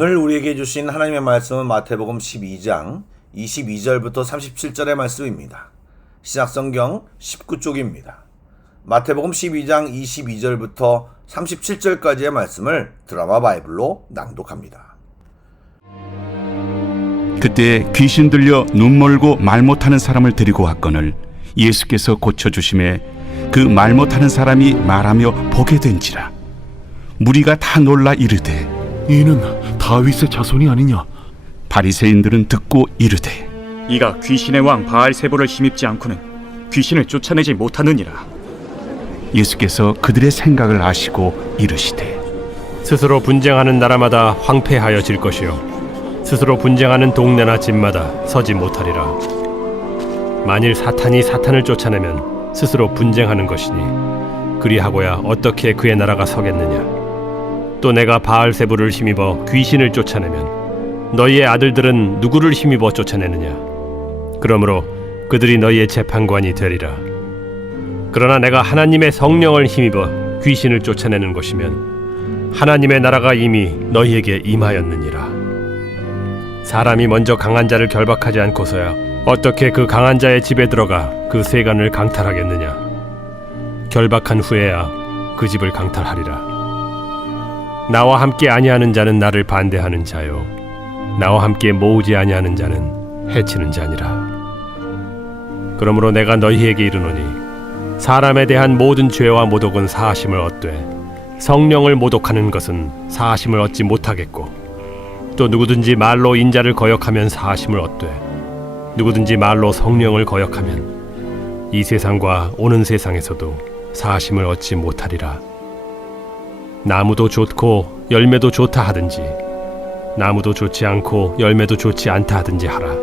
오늘 우리에게 주신 하나님의 말씀은 마태복음 12장 22절부터 37절의 말씀입니다. 신약성경 19쪽입니다. 마태복음 12장 22절부터 37절까지의 말씀을 드라마 바이블로 낭독합니다. 그때 귀신 들려 눈 멀고 말 못하는 사람을 데리고 왔거늘 예수께서 고쳐주심에 그 말 못하는 사람이 말하며 보게 된지라. 무리가 다 놀라 이르되 이는 다윗의 자손이 아니냐? 바리새인들은 듣고 이르되 이가 귀신의 왕 바알세불을 힘입지 않고는 귀신을 쫓아내지 못하느니라. 예수께서 그들의 생각을 아시고 이르시되 스스로 분쟁하는 나라마다 황폐하여질 것이요 스스로 분쟁하는 동네나 집마다 서지 못하리라. 만일 사탄이 사탄을 쫓아내면 스스로 분쟁하는 것이니 그리하고야 어떻게 그의 나라가 서겠느냐. 또 내가 바알세불을 힘입어 귀신을 쫓아내면 너희의 아들들은 누구를 힘입어 쫓아내느냐. 그러므로 그들이 너희의 재판관이 되리라. 그러나 내가 하나님의 성령을 힘입어 귀신을 쫓아내는 것이면 하나님의 나라가 이미 너희에게 임하였느니라. 사람이 먼저 강한 자를 결박하지 않고서야 어떻게 그 강한 자의 집에 들어가 그 세간을 강탈하겠느냐. 결박한 후에야 그 집을 강탈하리라. 나와 함께 아니하는 자는 나를 반대하는 자요 나와 함께 모으지 아니하는 자는 해치는 자니라. 그러므로 내가 너희에게 이르노니 사람에 대한 모든 죄와 모독은 사하심을 얻되 성령을 모독하는 것은 사하심을 얻지 못하겠고, 또 누구든지 말로 인자를 거역하면 사하심을 얻되 누구든지 말로 성령을 거역하면 이 세상과 오는 세상에서도 사하심을 얻지 못하리라. 나무도 좋고 열매도 좋다 하든지 나무도 좋지 않고 열매도 좋지 않다 하든지 하라.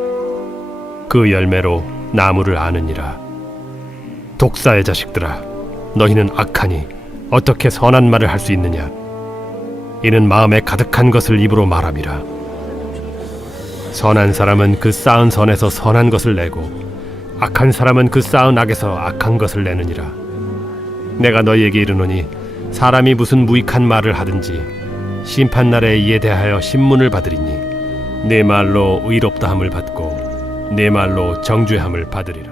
그 열매로 나무를 아느니라. 독사의 자식들아, 너희는 악하니 어떻게 선한 말을 할 수 있느냐. 이는 마음에 가득한 것을 입으로 말함이라. 선한 사람은 그 쌓은 선에서 선한 것을 내고 악한 사람은 그 쌓은 악에서 악한 것을 내느니라. 내가 너희에게 이르노니 사람이 무슨 무익한 말을 하든지 심판날에 이에 대하여 신문을 받으리니 내 말로 의롭다함을 받고 내 말로 정죄함을 받으리라.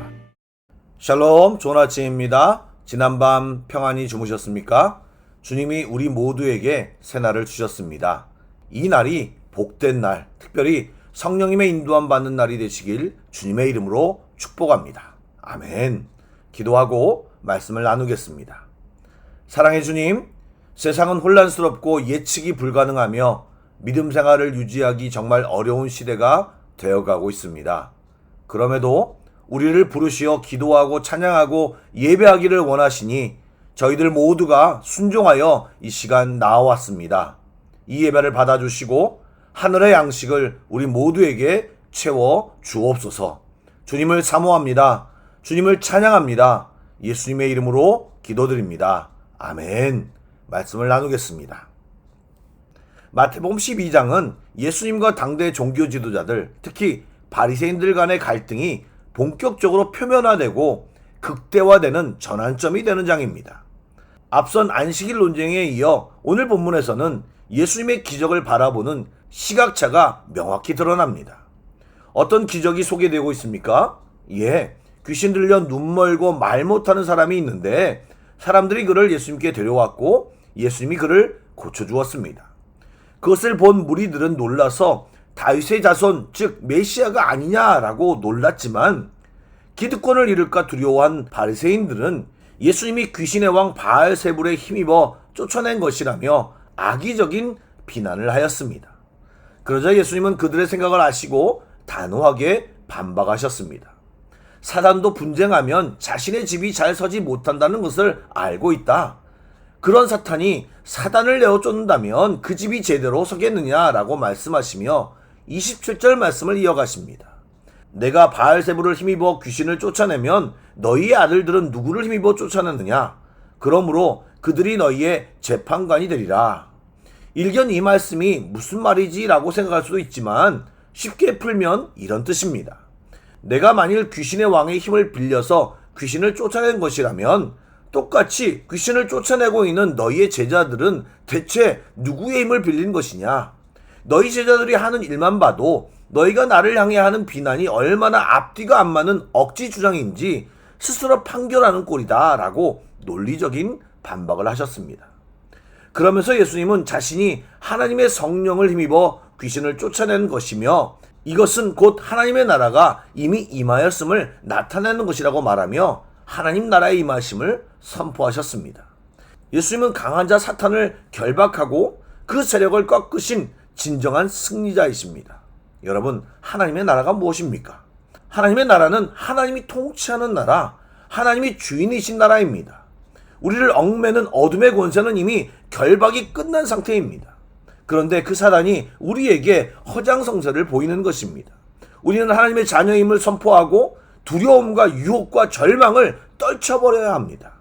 샬롬, 좋은 아침입니다. 지난밤 평안히 주무셨습니까? 주님이 우리 모두에게 새날을 주셨습니다. 이 날이 복된 날, 특별히 성령님의 인도함 받는 날이 되시길 주님의 이름으로 축복합니다. 아멘. 기도하고 말씀을 나누겠습니다. 사랑의 주님, 세상은 혼란스럽고 예측이 불가능하며 믿음 생활을 유지하기 정말 어려운 시대가 되어가고 있습니다. 그럼에도 우리를 부르시어 기도하고 찬양하고 예배하기를 원하시니 저희들 모두가 순종하여 이 시간 나와왔습니다. 이 예배를 받아주시고 하늘의 양식을 우리 모두에게 채워 주옵소서. 주님을 사모합니다. 주님을 찬양합니다. 예수님의 이름으로 기도드립니다. 아멘. 말씀을 나누겠습니다. 마태복음 12장은 예수님과 당대 종교 지도자들, 특히 바리새인들 간의 갈등이 본격적으로 표면화되고 극대화되는 전환점이 되는 장입니다. 앞선 안식일 논쟁에 이어 오늘 본문에서는 예수님의 기적을 바라보는 시각차가 명확히 드러납니다. 어떤 기적이 소개되고 있습니까? 귀신 들려 눈 멀고 말 못하는 사람이 있는데 사람들이 그를 예수님께 데려왔고 예수님이 그를 고쳐주었습니다. 그것을 본 무리들은 놀라서 다윗의 자손, 즉 메시아가 아니냐라고 놀랐지만 기득권을 잃을까 두려워한 바리새인들은 예수님이 귀신의 왕 바알세불에 힘입어 쫓아낸 것이라며 악의적인 비난을 하였습니다. 그러자 예수님은 그들의 생각을 아시고 단호하게 반박하셨습니다. 사단도 분쟁하면 자신의 집이 잘 서지 못한다는 것을 알고 있다. 그런 사탄이 사단을 내어 쫓는다면 그 집이 제대로 서겠느냐라고 말씀하시며 27절 말씀을 이어가십니다. 내가 바알세불을 힘입어 귀신을 쫓아내면 너희의 아들들은 누구를 힘입어 쫓아내느냐. 그러므로 그들이 너희의 재판관이 되리라. 일견 이 말씀이 무슨 말이지 라고 생각할 수도 있지만 쉽게 풀면 이런 뜻입니다. 내가 만일 귀신의 왕의 힘을 빌려서 귀신을 쫓아낸 것이라면 똑같이 귀신을 쫓아내고 있는 너희의 제자들은 대체 누구의 힘을 빌린 것이냐? 너희 제자들이 하는 일만 봐도 너희가 나를 향해 하는 비난이 얼마나 앞뒤가 안 맞는 억지 주장인지 스스로 판결하는 꼴이다 라고 논리적인 반박을 하셨습니다. 그러면서 예수님은 자신이 하나님의 성령을 힘입어 귀신을 쫓아내는 것이며 이것은 곧 하나님의 나라가 이미 임하였음을 나타내는 것이라고 말하며 하나님 나라의 임하심을 선포하셨습니다. 예수님은 강한 자 사탄을 결박하고 그 세력을 꺾으신 진정한 승리자이십니다. 여러분, 하나님의 나라가 무엇입니까? 하나님의 나라는 하나님이 통치하는 나라, 하나님이 주인이신 나라입니다. 우리를 얽매는 어둠의 권세는 이미 결박이 끝난 상태입니다. 그런데 그 사단이 우리에게 허장성세를 보이는 것입니다. 우리는 하나님의 자녀임을 선포하고 두려움과 유혹과 절망을 떨쳐버려야 합니다.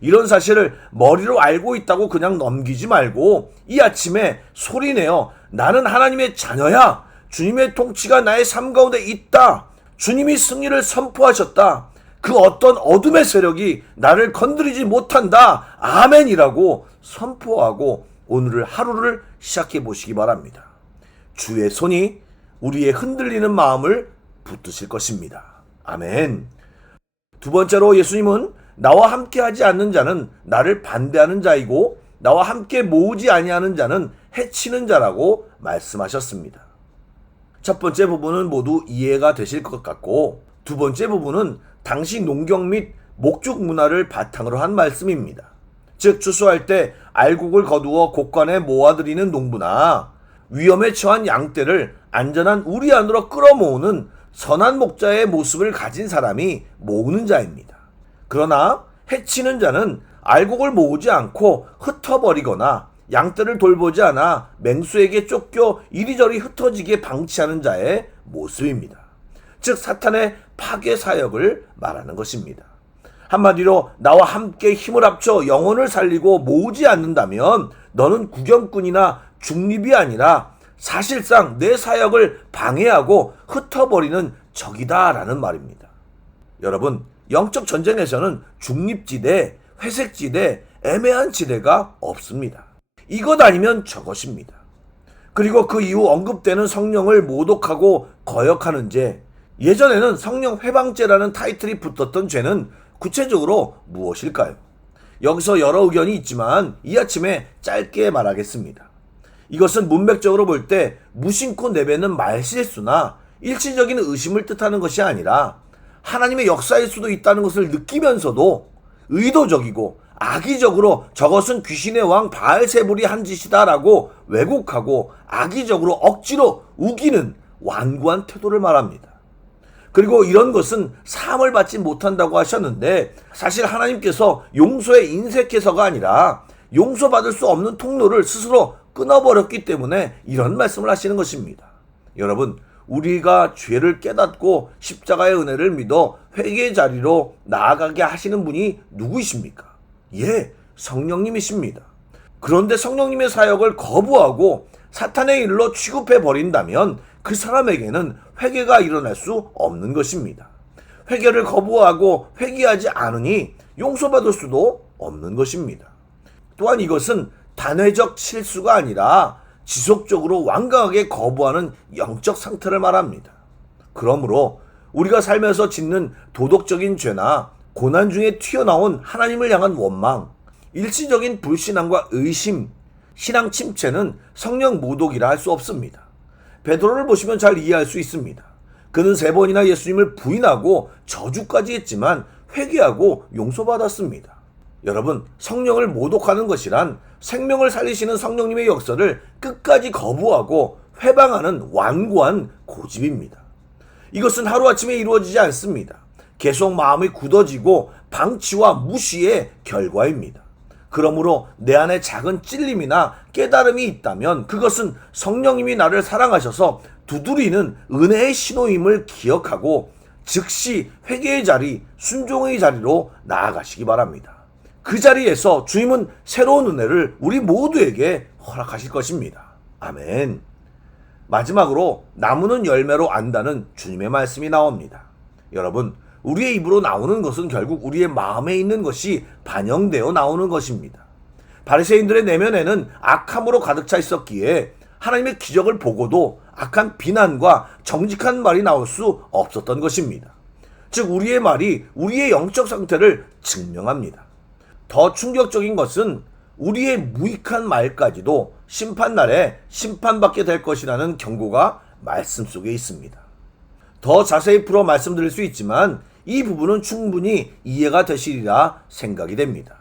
이런 사실을 머리로 알고 있다고 그냥 넘기지 말고 이 아침에 소리내어 나는 하나님의 자녀야. 주님의 통치가 나의 삶 가운데 있다. 주님이 승리를 선포하셨다. 그 어떤 어둠의 세력이 나를 건드리지 못한다. 아멘이라고 선포하고 오늘 하루를 시작해 보시기 바랍니다. 주의 손이 우리의 흔들리는 마음을 붙드실 것입니다. 아멘. 두 번째로 예수님은 나와 함께 하지 않는 자는 나를 반대하는 자이고 나와 함께 모으지 아니하는 자는 해치는 자라고 말씀하셨습니다. 첫 번째 부분은 모두 이해가 되실 것 같고 두 번째 부분은 당시 농경 및 목축 문화를 바탕으로 한 말씀입니다. 즉 추수할 때 알곡을 거두어 곡간에 모아들이는 농부나 위험에 처한 양떼를 안전한 우리 안으로 끌어모으는 선한 목자의 모습을 가진 사람이 모으는 자입니다. 그러나 해치는 자는 알곡을 모으지 않고 흩어버리거나 양떼를 돌보지 않아 맹수에게 쫓겨 이리저리 흩어지게 방치하는 자의 모습입니다. 즉 사탄의 파괴 사역을 말하는 것입니다. 한마디로 나와 함께 힘을 합쳐 영혼을 살리고 모으지 않는다면 너는 구경꾼이나 중립이 아니라 사실상 내 사역을 방해하고 흩어버리는 적이다라는 말입니다. 여러분, 영적 전쟁에서는 중립지대, 회색지대, 애매한 지대가 없습니다. 이것 아니면 저것입니다. 그리고 그 이후 언급되는 성령을 모독하고 거역하는 죄, 예전에는 성령 회방죄라는 타이틀이 붙었던 죄는 구체적으로 무엇일까요? 여기서 여러 의견이 있지만 이 아침에 짧게 말하겠습니다. 이것은 문맥적으로 볼 때 무심코 내뱉는 말실수나 일시적인 의심을 뜻하는 것이 아니라 하나님의 역사일 수도 있다는 것을 느끼면서도 의도적이고 악의적으로 저것은 귀신의 왕 바알세불이 한 짓이다라고 왜곡하고 악의적으로 억지로 우기는 완고한 태도를 말합니다. 그리고 이런 것은 사함을 받지 못한다고 하셨는데 사실 하나님께서 용서에 인색해서가 아니라 용서받을 수 없는 통로를 스스로 끊어버렸기 때문에 이런 말씀을 하시는 것입니다. 여러분, 우리가 죄를 깨닫고 십자가의 은혜를 믿어 회개의 자리로 나아가게 하시는 분이 누구이십니까? 예, 성령님이십니다. 그런데 성령님의 사역을 거부하고 사탄의 일로 취급해 버린다면 그 사람에게는 회개가 일어날 수 없는 것입니다. 회개를 거부하고 회개하지 않으니 용서받을 수도 없는 것입니다. 또한 이것은 단회적 실수가 아니라 지속적으로 완강하게 거부하는 영적 상태를 말합니다. 그러므로 우리가 살면서 짓는 도덕적인 죄나 고난 중에 튀어나온 하나님을 향한 원망, 일시적인 불신앙과 의심, 신앙 침체는 성령 모독이라 할 수 없습니다. 베드로를 보시면 잘 이해할 수 있습니다. 그는 3번이나 예수님을 부인하고 저주까지 했지만 회개하고 용서받았습니다. 여러분, 성령을 모독하는 것이란 생명을 살리시는 성령님의 역사를 끝까지 거부하고 회방하는 완고한 고집입니다. 이것은 하루아침에 이루어지지 않습니다. 계속 마음이 굳어지고 방치와 무시의 결과입니다. 그러므로 내 안에 작은 찔림이나 깨달음이 있다면 그것은 성령님이 나를 사랑하셔서 두드리는 은혜의 신호임을 기억하고 즉시 회개의 자리, 순종의 자리로 나아가시기 바랍니다. 그 자리에서 주님은 새로운 은혜를 우리 모두에게 허락하실 것입니다. 아멘. 마지막으로 나무는 열매로 안다는 주님의 말씀이 나옵니다. 여러분, 우리의 입으로 나오는 것은 결국 우리의 마음에 있는 것이 반영되어 나오는 것입니다. 바리새인들의 내면에는 악함으로 가득 차 있었기에 하나님의 기적을 보고도 악한 비난과 정직한 말이 나올 수 없었던 것입니다. 즉 우리의 말이 우리의 영적 상태를 증명합니다. 더 충격적인 것은 우리의 무익한 말까지도 심판날에 심판받게 될 것이라는 경고가 말씀 속에 있습니다. 더 자세히 풀어 말씀드릴 수 있지만 이 부분은 충분히 이해가 되시리라 생각이 됩니다.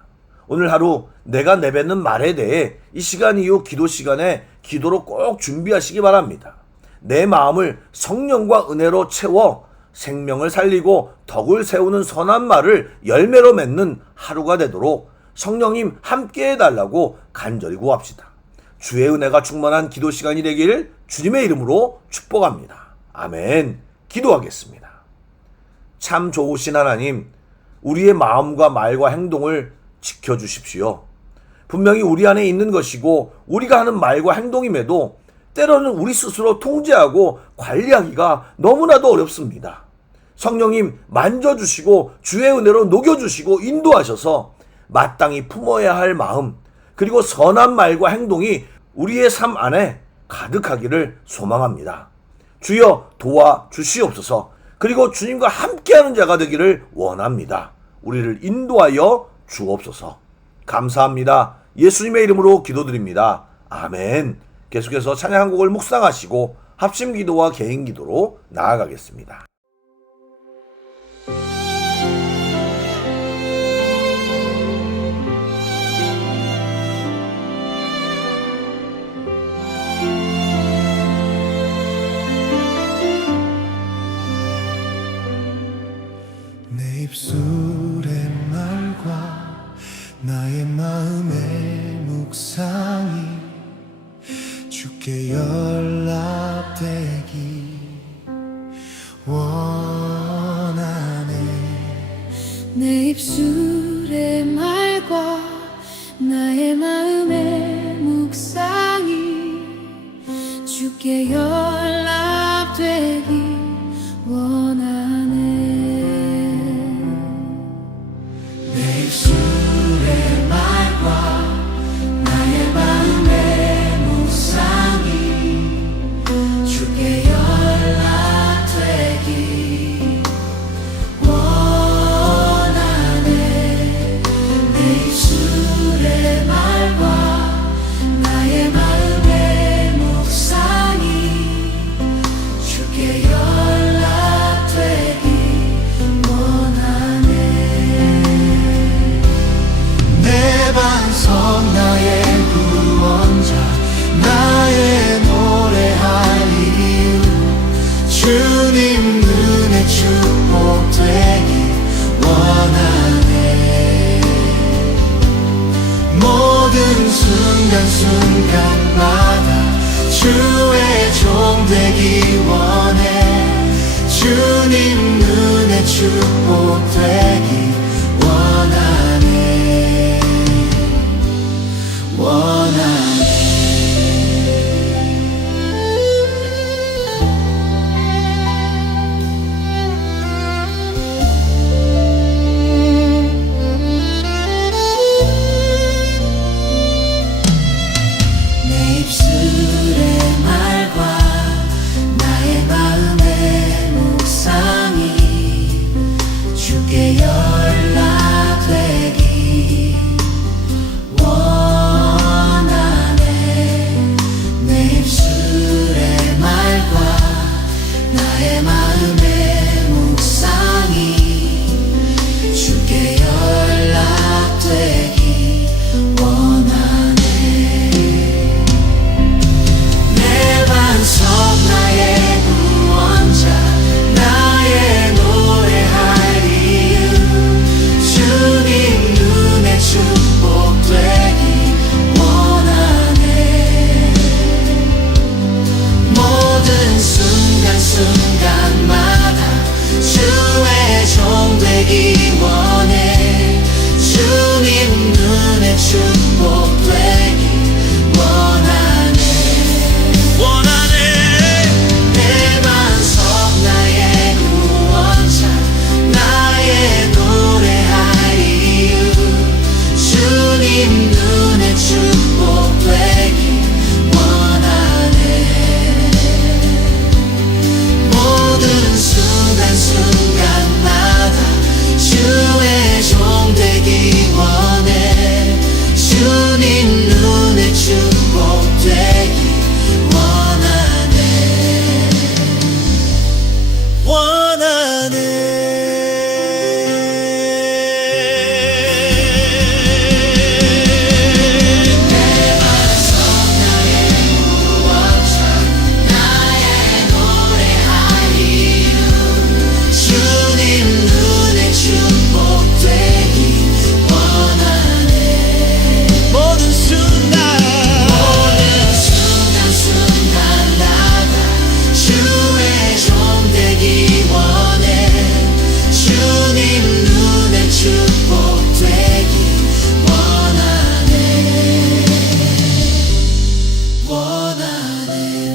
오늘 하루 내가 내뱉는 말에 대해 이 시간 이후 기도 시간에 기도로 꼭 준비하시기 바랍니다. 내 마음을 성령과 은혜로 채워 생명을 살리고 덕을 세우는 선한 말을 열매로 맺는 하루가 되도록 성령님 함께 해달라고 간절히 구합시다. 주의 은혜가 충만한 기도 시간이 되길 주님의 이름으로 축복합니다. 아멘. 기도하겠습니다. 참 좋으신 하나님, 우리의 마음과 말과 행동을 지켜주십시오. 분명히 우리 안에 있는 것이고 우리가 하는 말과 행동임에도 때로는 우리 스스로 통제하고 관리하기가 너무나도 어렵습니다. 성령님 만져주시고 주의 은혜로 녹여주시고 인도하셔서 마땅히 품어야 할 마음 그리고 선한 말과 행동이 우리의 삶 안에 가득하기를 소망합니다. 주여 도와주시옵소서. 그리고 주님과 함께하는 자가 되기를 원합니다. 우리를 인도하여 주옵소서. 감사합니다. 예수님의 이름으로 기도드립니다. 아멘. 계속해서 찬양 한 곡을 묵상하시고 합심 기도와 개인 기도로 나아가겠습니다. 내 입술의 말과 나의 마음의 묵상이 주께 연락되기 원하네. 내 입술의 말과 나의 마음의 묵상이 주께 연락되기 원하네. 내 입술의 말과 나의 마음의 묵상이 주께 연락되기 원하네. 내 입술의 말과 나의 마음의 묵상이 주께 연락되기 내 반석 나의 구원자 나의 노래할 이유 주님 눈에 축복되기 원하네. 모든 순간순간마다 주의 종 되기 원해. 주님 눈에 축복되기 원하네. 원하네. 내 입술의 말과 나의 마음의 묵상이 주께 연락되기 원하네. 내 입술의 말과 나의 마음의 묵상이 주께 연락되기 원하네. 내 반석 나의 구원자 나의 노래할 이유 주님 눈에 축복되기 원하네. 모든 순간순간 축복되기 원하네 원하네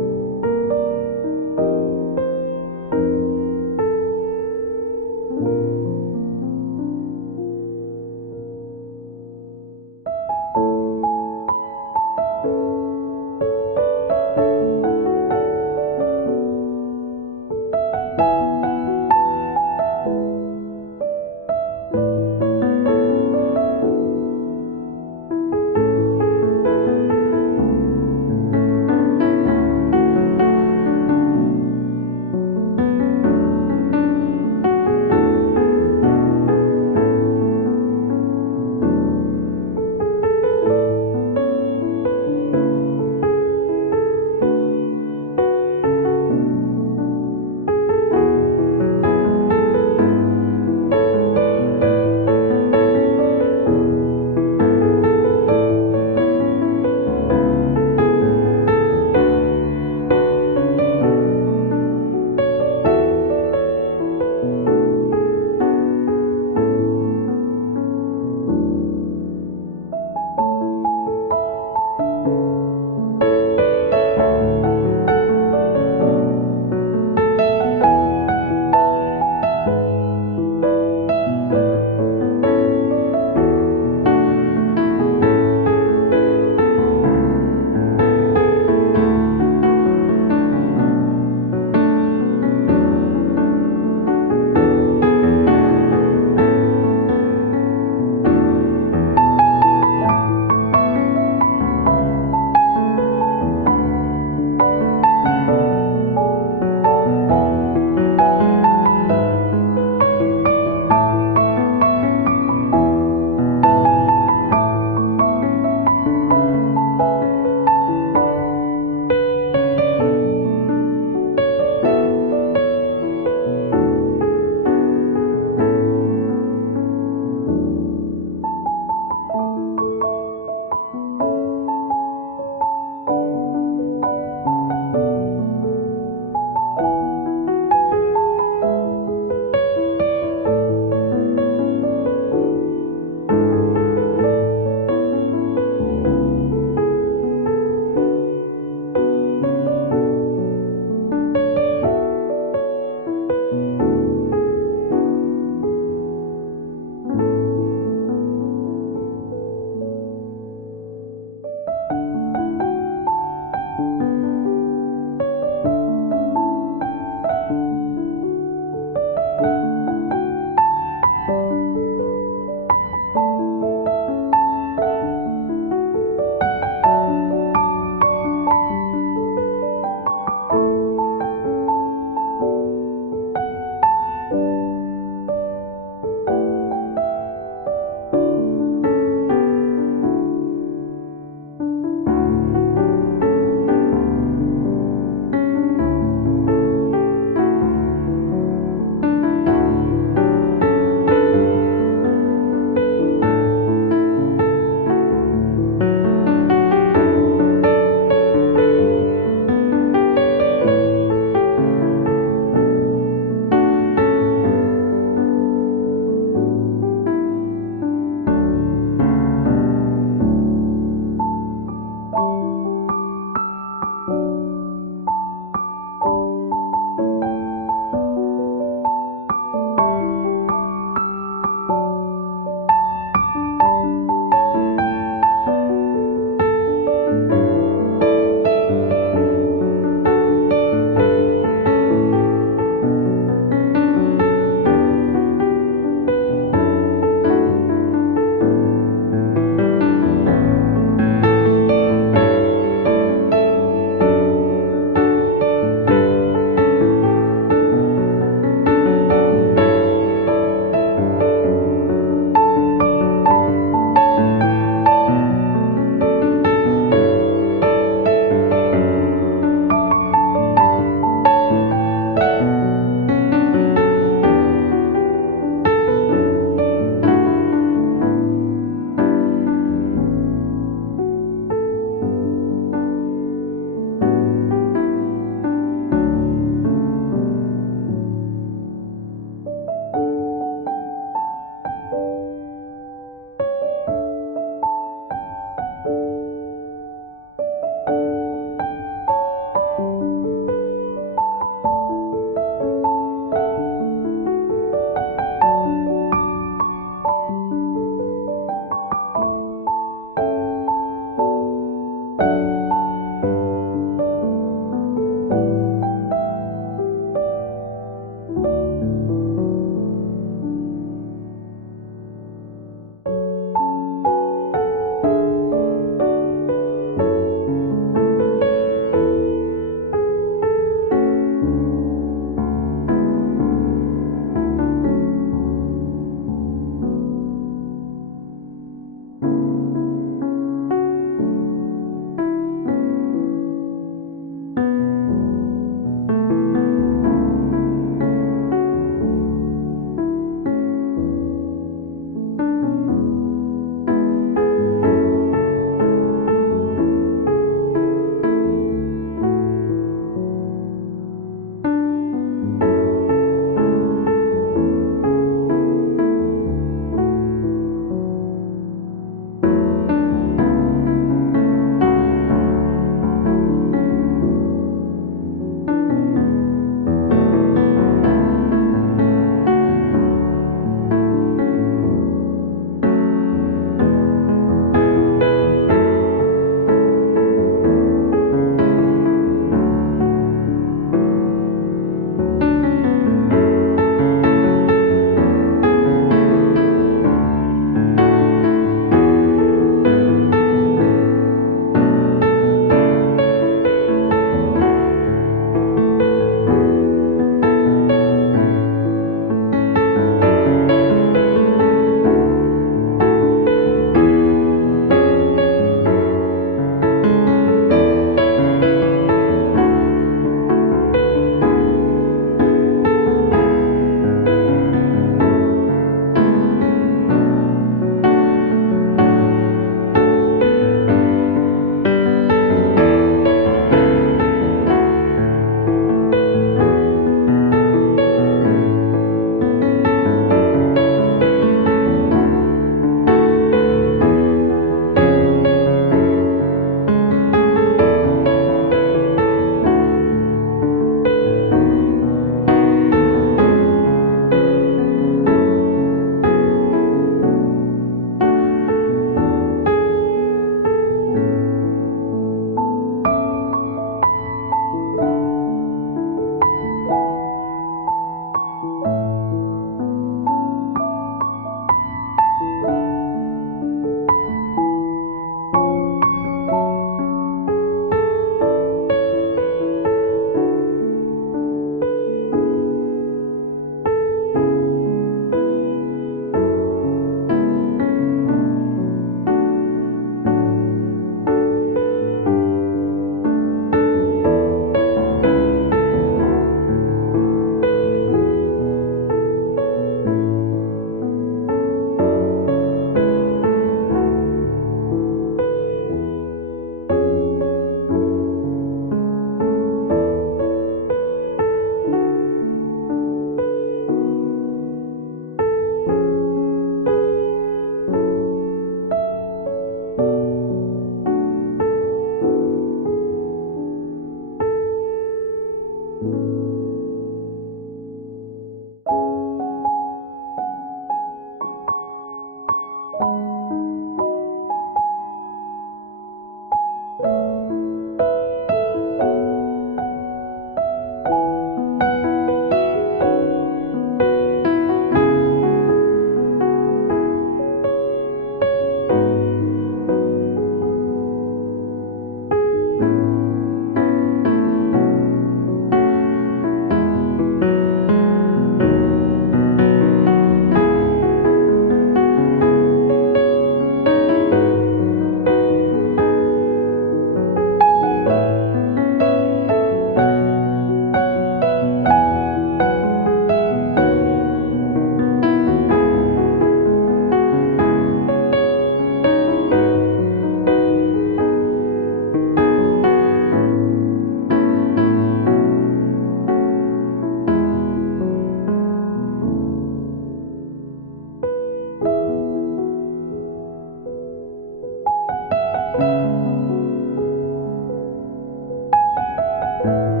음.